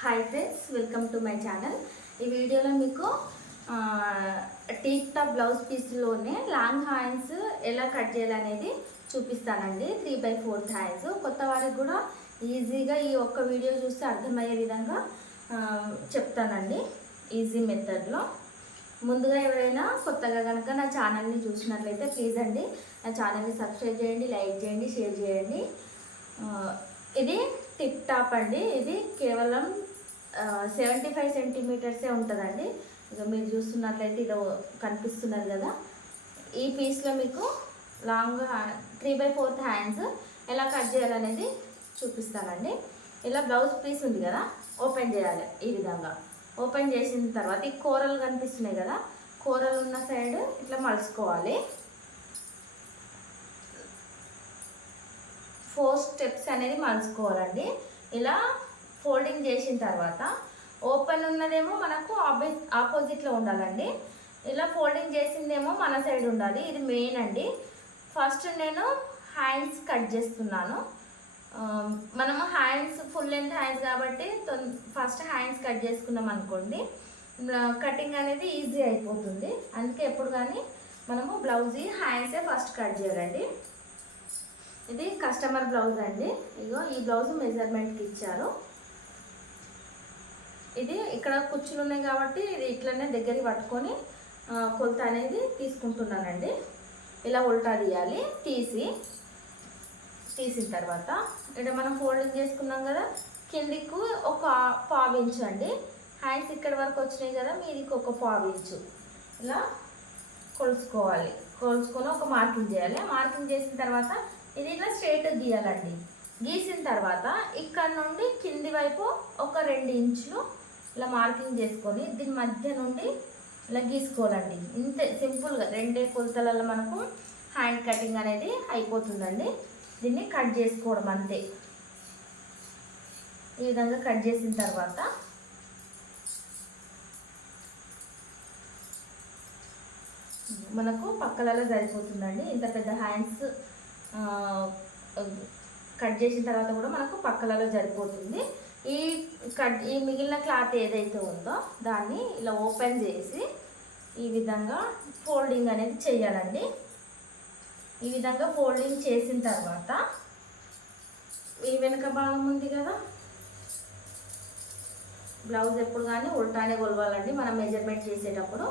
Hi friends welcome to my channel ఈ వీడియోలో మీకు టీక్ టాప్ బ్లౌజ్ పీస్లోనే లాంగ్ హ్యాండ్స్ ఎలా కట్ చేయాలనేది చూపిస్తానండి. త్రీ బై ఫోర్త్ హ్యాండ్స్ కొత్త వారికి కూడా ఈజీగా ఈ ఒక్క వీడియో చూస్తే అర్థమయ్యే విధంగా చెప్తానండి. ఈజీ మెథడ్లో ముందుగా ఎవరైనా కొత్తగా కనుక నా ఛానల్ని చూసినట్లయితే ప్లీజ్ అండి నా ఛానల్ని సబ్స్క్రైబ్ చేయండి లైక్ చేయండి షేర్ చేయండి. ఇది టిప్ టాప్ అండి. ఇది కేవలం సెవెంటీ ఫైవ్ సెంటీమీటర్సే ఉంటుందండి. ఇక మీరు చూస్తున్నట్లయితే ఇది కనిపిస్తున్నది కదా. ఈ పీస్లో మీకు long three by fourth hands ఎలా కట్ చేయాలనేది చూపిస్తానండి. ఇలా బ్లౌజ్ పీస్ ఉంది కదా ఓపెన్ చేయాలి ఈ విధంగా. ఓపెన్ చేసిన తర్వాత ఈ కూరలు కనిపిస్తున్నాయి కదా కూరలు ఉన్న సైడ్ ఇట్లా మలుచుకోవాలి. ఫోర్ స్టెప్స్ అనేది మలుచుకోవాలండి. ఇలా ఫోల్డింగ్ చేసిన తర్వాత ఓపెన్ ఉన్నదేమో మనకు ఆపో ఆపోజిట్లో ఉండాలండి. ఇలా ఫోల్డింగ్ చేసిందేమో మన సైడ్ ఉండాలి. ఇది మెయిన్ అండి. ఫస్ట్ నేను హ్యాండ్స్ కట్ చేస్తున్నాను. మనము హ్యాండ్స్ ఫుల్ లెంత్ హ్యాండ్స్ కాబట్టి ఫస్ట్ హ్యాండ్స్ కట్ చేసుకున్నాం అనుకోండి. కటింగ్ అనేది ఈజీ అయిపోతుంది. అందుకే ఎప్పుడు కానీ మనము బ్లౌజ్ హ్యాండ్సే ఫస్ట్ కట్ చేయాలండి. ఇది కస్టమర్ బ్లౌజ్ అండి. ఇగో ఈ బ్లౌజ్ మెజర్మెంట్కి ఇచ్చారు. ఇది ఇక్కడ కుచ్చులు ఉన్నాయి కాబట్టి ఇది ఇట్లనే దగ్గరికి పట్టుకొని కొలత అనేది తీసుకుంటున్నానండి. ఇలా ఉల్టా తీయాలి తీసి తీసిన తర్వాత ఇక్కడ మనం ఫోల్డింగ్ చేసుకున్నాం కదా కిందికి ఒక పావు ఇంచు అండి. హ్యాండ్స్ ఇక్కడ వరకు వచ్చినాయి కదా మీదికి ఒక పావు ఇంచు. ఇలా కొలుసుకోవాలి. కొలుసుకొని ఒక మార్కింగ్ చేయాలి. మార్కింగ్ చేసిన తర్వాత ఇది ఇలా స్ట్రైట్ గీయాలండి. గీసిన తర్వాత ఇక్కడ నుండి కింది వైపు ఒక రెండు ఇంచులు ఇలా మార్కింగ్ చేసుకొని దీని మధ్య నుండి ఇలా గీసుకోవాలండి. ఇంతే సింపుల్గా రెండే కొలతలలో మనకు హ్యాండ్ కటింగ్ అనేది అయిపోతుందండి. దీన్ని కట్ చేసుకోవడం అంతే. ఈ విధంగా కట్ చేసిన తర్వాత మనకు పక్కలలో సరిపోతుందండి. ఇంత పెద్ద హ్యాండ్స్ కట్ చేసిన తర్వాత కూడా మనకు పక్కలలో సరిపోతుంది. ఈ కట్ ఈ మిగిలిన క్లాత్ ఏదైతే ఉందో దాన్ని ఇలా ఓపెన్ చేసి ఈ విధంగా ఫోల్డింగ్ అనేది చేయాలండి. ఈ విధంగా ఫోల్డింగ్ చేసిన తర్వాత ఈ వెనుక భాగం ఉంది కదా? బ్లౌజ్ ఎప్పుడు కానీ ఉల్టానే కొలవాలండి. మనం మెజర్మెంట్ చేసేటప్పుడు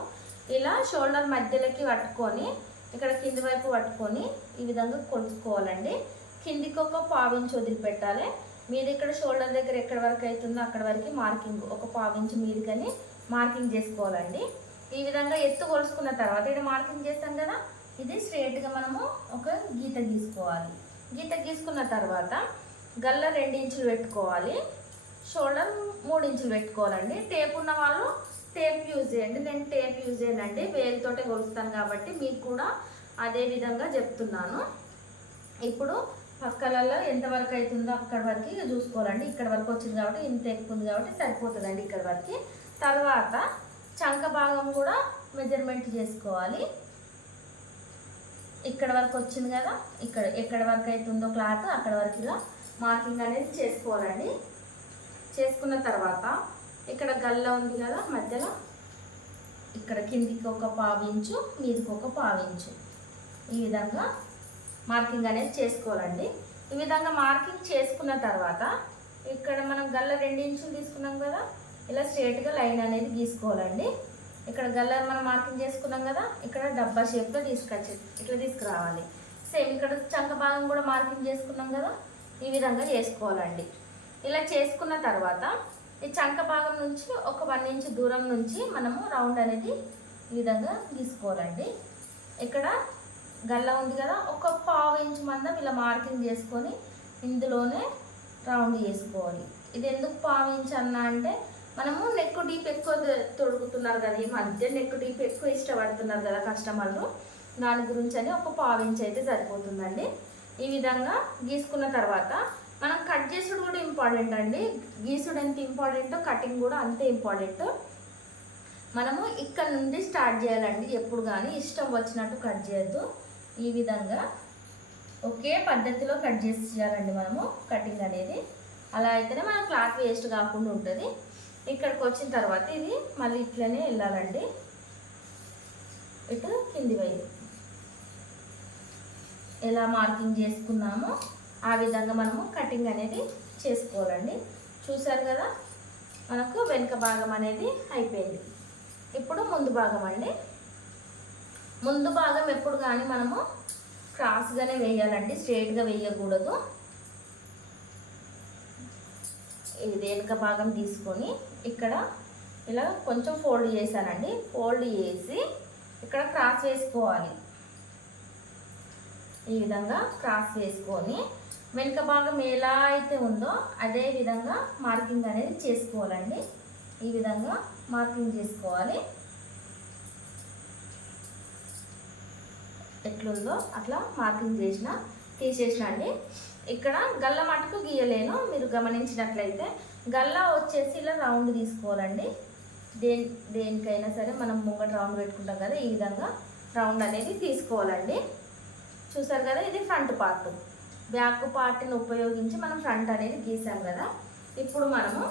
ఇలా షోల్డర్ మధ్యలోకి పట్టుకొని ఇక్కడ కింది వైపు పట్టుకొని ఈ విధంగా కొలుచుకోవాలండి. కిందికి ఒక పావించి వదిలిపెట్టాలి. మీది ఇక్కడ షోల్డర్ దగ్గర ఎక్కడ వరకు అవుతుందో అక్కడ వరకు మార్కింగ్ ఒక పావించి మీదికని మార్కింగ్ చేసుకోవాలండి. ఈ విధంగా ఎత్తు కొలుసుకున్న తర్వాత ఇక్కడ మార్కింగ్ చేస్తాం కదా ఇది స్ట్రేట్గా మనము ఒక గీత గీసుకోవాలి. గీత గీసుకున్న తర్వాత గల్ల రెండు ఇంచులు పెట్టుకోవాలి. షోల్డర్ మూడు ఇంచులు పెట్టుకోవాలండి. టేప్ ఉన్న వాళ్ళు టేప్ యూజ్ చేయండి. నేను టేప్ యూజ్ చేయనండి. వేలుతోటే కొలుస్తాను కాబట్టి మీకు కూడా అదే విధంగా చెప్తున్నాను. ఇప్పుడు పక్కలలో ఎంతవరకు అవుతుందో అక్కడ వరకు చూసుకోవాలండి. ఇక్కడ వరకు వచ్చింది కాబట్టి ఇంత ఎక్కువ ఉంది కాబట్టి సరిపోతుందండి ఇక్కడ వరకు. తర్వాత చంక భాగం కూడా మెజర్మెంట్ చేసుకోవాలి. ఇక్కడ వరకు వచ్చింది కదా ఇక్కడ ఎక్కడ వరకు అవుతుందో క్లాత్ అక్కడ వరకు ఇలా మార్కింగ్ అనేది చేసుకోవాలండి. చేసుకున్న తర్వాత ఇక్కడ గల్ల ఉంది కదా మధ్యలో ఇక్కడ కిందికి ఒక పావించు మీదికి ఒక పావించు ఈ విధంగా మార్కింగ్ అనేది చేసుకోవాలండి. ఈ విధంగా మార్కింగ్ చేసుకున్న తర్వాత ఇక్కడ మనం గల్ల రెండు ఇంచులు తీసుకున్నాం కదా ఇలా స్ట్రేట్గా లైన్ అనేది గీసుకోవాలండి. ఇక్కడ గల్ల మనం మార్కింగ్ చేసుకున్నాం కదా ఇక్కడ డబ్బా షేప్లో తీసుకొచ్చి ఇట్లా తీసుకురావాలి. సేమ్ ఇక్కడ చంక భాగం కూడా మార్కింగ్ చేసుకున్నాం కదా ఈ విధంగా చేసుకోవాలండి. ఇలా చేసుకున్న తర్వాత ఈ చంక భాగం నుంచి ఒక వన్ ఇంచ్ దూరం నుంచి మనము రౌండ్ అనేది ఈ విధంగా గీసుకోవాలండి. ఇక్కడ గల్ల ఉంది కదా ఒక పావు ఇంచు మందం ఇలా మార్కింగ్ చేసుకొని ఇందులోనే రౌండ్ చేసుకోవాలి. ఇది ఎందుకు పావు ఇంచు అన్నా అంటే మనము నెక్ డీప్ ఎక్కువ తొడుగుతున్నారు కదా ఈ మధ్య నెక్ డీప్ ఎక్కువ ఇష్టపడుతున్నారు కదా కస్టమర్లు దాని గురించి అని ఒక పావు ఇంచ్ అయితే సరిపోతుందండి. ఈ విధంగా గీసుకున్న తర్వాత మనం కట్ చేసుడు కూడా ఇంపార్టెంట్ అండి. గీసుడు ఎంత ఇంపార్టెంటో కటింగ్ కూడా అంతే ఇంపార్టెంట్. మనము ఇక్కడ నుండి స్టార్ట్ చేయాలండి. ఎప్పుడు కానీ ఇష్టం వచ్చినట్టు కట్ చేయొద్దు. ఈ విధంగా ఒకే పద్ధతిలో కట్ చేసి చేయాలండి మనము కటింగ్ అనేది. అలా అయితేనే మన క్లాత్ వేస్ట్ కాకుండా ఉంటుంది. ఇక్కడికి వచ్చిన తర్వాత ఇది మళ్ళీ ఇట్లనే వెళ్ళాలండి. ఇటు కింది వైపు. ఎలా మార్కింగ్ చేసుకున్నామో ఆ విధంగా మనము కటింగ్ అనేది చేసుకోవాలండి. చూసారు కదా? మనకు వెనుక భాగం అనేది అయిపోయింది. ఇప్పుడు ముందు భాగం అండి. ముందు భాగం ఎప్పుడు కానీ మనము క్రాస్గానే వేయాలండి స్ట్రైట్గా వేయకూడదు. ఇది వెనుక భాగం తీసుకొని ఇక్కడ ఇలా కొంచెం ఫోల్డ్ చేశానండి. ఫోల్డ్ చేసి ఇక్కడ క్రాస్ వేసుకోవాలి. ఈ విధంగా క్రాస్ వేసుకొని వెనుక భాగం ఎలా అయితే ఉందో అదే విధంగా మార్కింగ్ అనేది చేసుకోవాలండి. ఈ విధంగా మార్కింగ్ చేసుకోవాలి. ఎట్లుందో అట్లా మార్కింగ్ చేసిన తీసేసిన అండి. ఇక్కడ గల్ల మటుకు గీయలేను మీరు గమనించినట్లయితే గల్ల వచ్చేసి ఇలా రౌండ్ తీసుకోవాలండి. దేని దేనికైనా సరే మనం ముంగట రౌండ్ పెట్టుకుంటాం కదా ఈ విధంగా రౌండ్ అనేది తీసుకోవాలండి. చూసారు కదా ఇది ఫ్రంట్ పార్ట్. బ్యాక్ పార్ట్ని ఉపయోగించి మనం ఫ్రంట్ అనేది గీసాం కదా. ఇప్పుడు మనము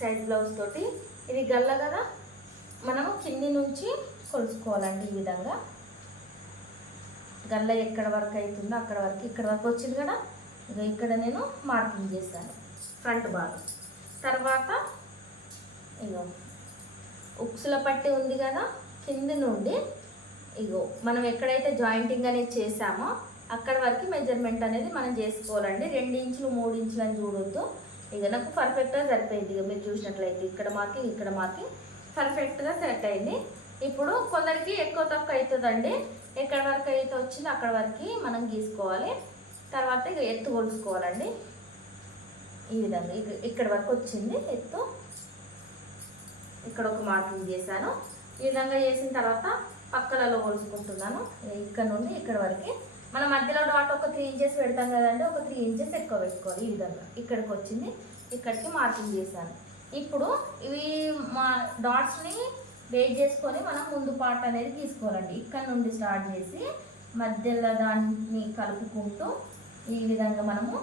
సైజ్ బ్లౌజ్ తోటి ఇది గల్ల కదా మనము కింది నుంచి కొలుసుకోవాలండి ఈ విధంగా. గల్ల ఎక్కడ వరకు అవుతుందో అక్కడ వరకు ఇక్కడ వరకు వచ్చింది కదా? ఇక ఇక్కడ నేను మార్కింగ్ చేశాను ఫ్రంట్ భాగం తర్వాత ఇగో ఉక్సుల పట్టి ఉంది కదా కింది నుండి ఇగో మనం ఎక్కడైతే జాయింటింగ్ అనేది చేసామో అక్కడ వరకు మెజర్మెంట్ అనేది మనం చేసుకోవాలండి. రెండు ఇంచులు మూడు ఇంచులు అని చూడొద్దు. ఇక నాకు పర్ఫెక్ట్గా సరిపోయింది. ఇక మీరు చూసినట్లయితే ఇక్కడ మార్కింగ్ ఇక్కడ మార్కింగ్ పర్ఫెక్ట్గా సెట్ అయింది. ఇప్పుడు కొందరికి ఎక్కువ తక్కువ అవుతుందండి. ఎక్కడ వరకు అయితే వచ్చిందో అక్కడ వరకు మనం గీసుకోవాలి. తర్వాత ఇక ఎత్తు కొలుసుకోవాలండి. ఈ విధంగా ఇక్కడ వరకు వచ్చింది ఎత్తు. ఇక్కడ ఒక మార్కింగ్ చేశాను. ఈ విధంగా చేసిన తర్వాత పక్కలలో కొలుసుకుంటున్నాను. ఇక్కడ నుండి ఇక్కడ వరకు మన మధ్యలో డాట్ ఒక త్రీ ఇంచెస్ పెడతాం కదండి ఒక త్రీ ఇంచెస్ ఎక్కువ పెట్టుకోవాలి ఈ విధంగా. ఇక్కడికి వచ్చింది ఇక్కడికి మార్కింగ్ చేశాను. ఇప్పుడు ఇవి మా డాట్స్ని వేట్ చేసుకొని మనం ముందు పార్ట్ అనేది తీసుకోవాలండి. ఇక్కడ నుండి స్టార్ట్ చేసి మధ్యలో దాన్ని కలుపుకుంటూ ఈ విధంగా మనము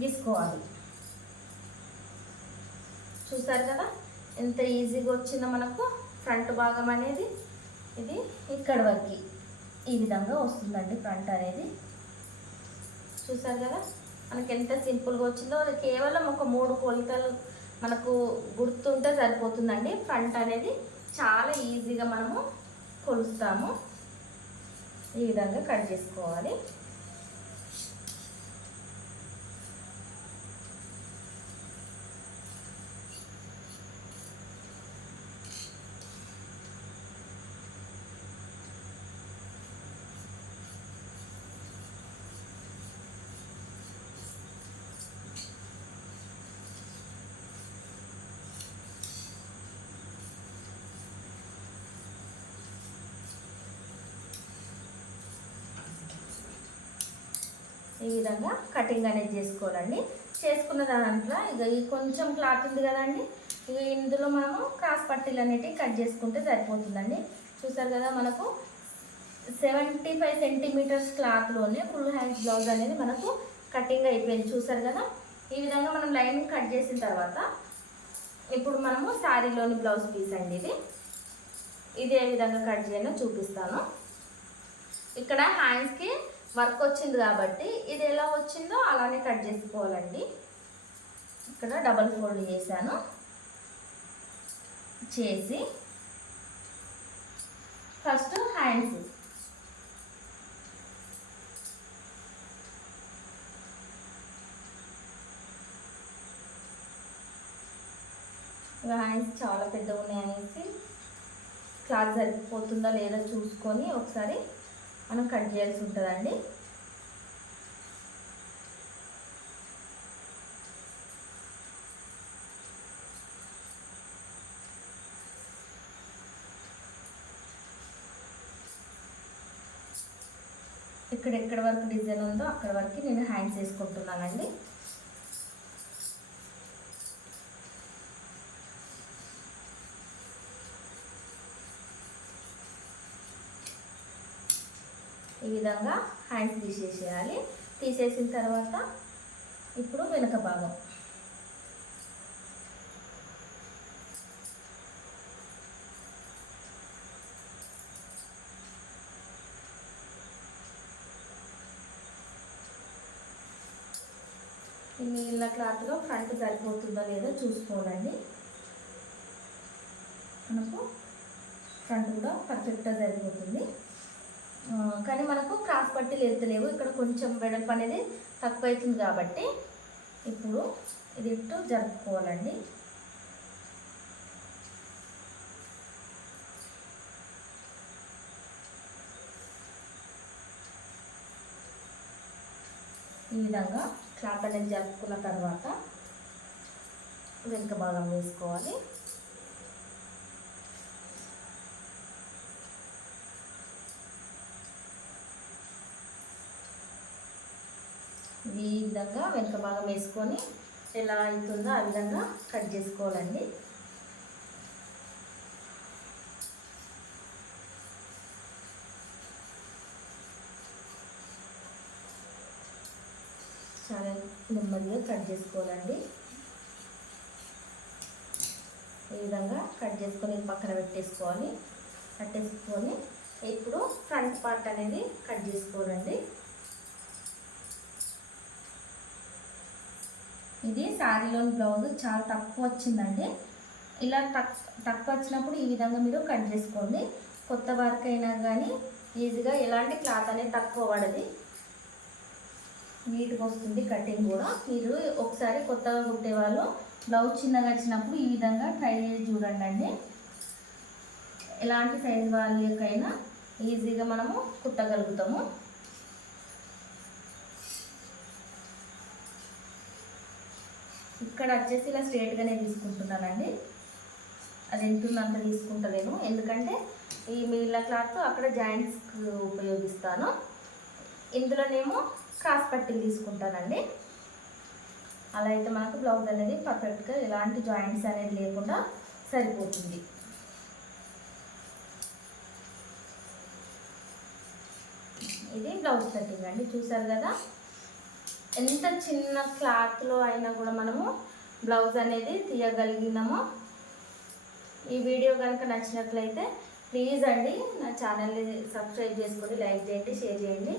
తీసుకోవాలి చూసారు కదా? ఎంత ఈజీగా వచ్చిందో మనకు ఫ్రంట్ భాగం అనేది. ఇది ఇక్కడ వరకు. ఈ విధంగా వస్తుందండి ఫ్రంట్ అనేది. చూసారు కదా? మనకి ఎంత సింపుల్గా వచ్చిందో కేవలం ఒక మూడు కొలతలు మనకు గుర్తుంటే సరిపోతుందండి. ఫ్రంట్ అనేది చాలా ఈజీగా మనము కొలుస్తాము. ఈ విధంగా కట్ చేసుకోవాలి. ఈ విధంగా కటింగ్ అనేది చేసుకోవాలండి. చేసుకున్న దాంట్లో ఇక ఈ కొంచెం క్లాత్ ఉంది కదండి ఇక ఇందులో మనము క్రాస్ పట్టీలు అనేటివి కట్ చేసుకుంటే సరిపోతుందండి. చూసారు కదా మనకు సెవెంటీ ఫైవ్ సెంటీమీటర్స్ క్లాత్లోనే ఫుల్ హ్యాండ్స్ బ్లౌజ్ అనేది మనకు కటింగ్ అయిపోయింది. చూసారు కదా? ఈ విధంగా మనం లైన్ కట్ చేసిన తర్వాత ఇప్పుడు మనము శారీలోని బ్లౌజ్ పీస్ అండి ఇది. ఇది ఏ విధంగా కట్ చేయాలో చూపిస్తాను. ఇక్కడ హ్యాండ్స్కి వర్క్ వచ్చింది కాబట్టి ఇది ఎలా వచ్చిందో అలానే కట్ చేసుకోవాలండి. ఇక్కడ డబల్ ఫోల్డ్ చేశాను. చేసి ఫస్ట్ హ్యాండ్స్. హ్యాండ్స్ చాలా పెద్దగా ఉన్నాయి అనేసి క్లాత్ సరిపోతుందా లేదా చూసుకొని ఒకసారి మనం కట్ చేయాల్సి ఉంటుందండి. ఇక్కడ ఎక్కడ వరకు డిజైన్ ఉందో అక్కడ వరకు నేను హ్యాండ్స్ వేసుకుంటున్నానండి. ఈ విధంగా హ్యాండ్స్ తీసేసేయాలి. తీసేసిన తర్వాత ఇప్పుడు వెనక భాగం. ఈ మిగిలిన క్లాత్లో ఫ్రంట్ సరిపోతుందో లేదో చూసుకోవాలండి మనకు ఫ్రంట్ కూడా పర్ఫెక్ట్గా సరిపోతుంది. కానీ మనకు క్రాస్ పట్టీలు వెళ్తలేవు ఇక్కడ కొంచెం వెడల్పు అనేది తక్కువ అవుతుంది కాబట్టి ఇప్పుడు ఇది ఇటు జరుపుకోవాలండి. ఈ విధంగా క్లాత్ అనేది జరుపుకున్న తర్వాత వెనుక భాగం వేసుకోవాలి. ఈ విధంగా వెనుక భాగం వేసుకొని ఎలా అవుతుందో ఆ విధంగా కట్ చేసుకోవాలండి. చాలా నెమ్మదిగా కట్ చేసుకోవాలండి. ఈ విధంగా కట్ చేసుకొని పక్కన పెట్టేసుకోవాలి. కట్టేసుకొని ఇప్పుడు ఫ్రంట్ పార్ట్ అనేది కట్ చేసుకోవాలండి. ఇది శారీలోని బ్లౌజ్ చాలా తక్కువ వచ్చిందండి. ఇలా తక్ తక్కువ వచ్చినప్పుడు ఈ విధంగా మీరు కట్ చేసుకోండి. కొత్త వర్క్ అయినా కానీ ఈజీగా ఎలాంటి క్లాత్ అనేది తక్కువ పడది. నీట్గా వస్తుంది కటింగ్ కూడా. మీరు ఒకసారి కొత్తగా కుట్టేవాళ్ళు బ్లౌజ్ చిన్నగా వచ్చినప్పుడు ఈ విధంగా ట్రై చేసి చూడండి అండి. ఎలాంటి సైజ్ వాళ్ళకైనా ఈజీగా మనము కుట్టగలుగుతాము. ఇక్కడ వచ్చేసి ఇలా స్ట్రేట్గానే తీసుకుంటున్నానండి. అది ఎంత తీసుకుంటలేను. ఎందుకంటే ఈ మిగిలిన క్లాత్ అక్కడ జాయింట్స్కి ఉపయోగిస్తాను. ఇందులోనేమో క్రాస్ పట్టీలు తీసుకుంటానండి. అలా అయితే మనకు బ్లౌజ్ అనేది పర్ఫెక్ట్గా ఎలాంటి జాయింట్స్ అనేది లేకుండా సరిపోతుంది. ఇది బ్లౌజ్ కటింగ్ అండి. చూసారు కదా? ఎంత చిన్న క్లాత్లో అయినా కూడా మనము బ్లౌజ్ అనేది తీయగలిగినాము. ఈ వీడియో కనుక నచ్చినట్లయితే ప్లీజ్ అండి నా ఛానల్ని సబ్స్క్రైబ్ చేసుకోండి లైక్ చేయండి షేర్ చేయండి.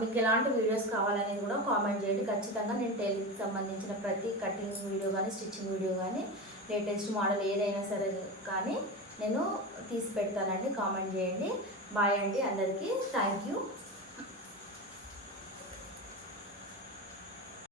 మీకు ఎలాంటి వీడియోస్ కావాలనేది కూడా కామెంట్ చేయండి. ఖచ్చితంగా నేను టైలరింగ్కి సంబంధించిన ప్రతి కటింగ్ వీడియో కానీ స్టిచ్చింగ్ వీడియో కానీ లేటెస్ట్ మోడల్ ఏదైనా సరే కానీ నేను తీసి పెడతానండి. కామెంట్ చేయండి. బాయ్ అండి అందరికీ. Thank you.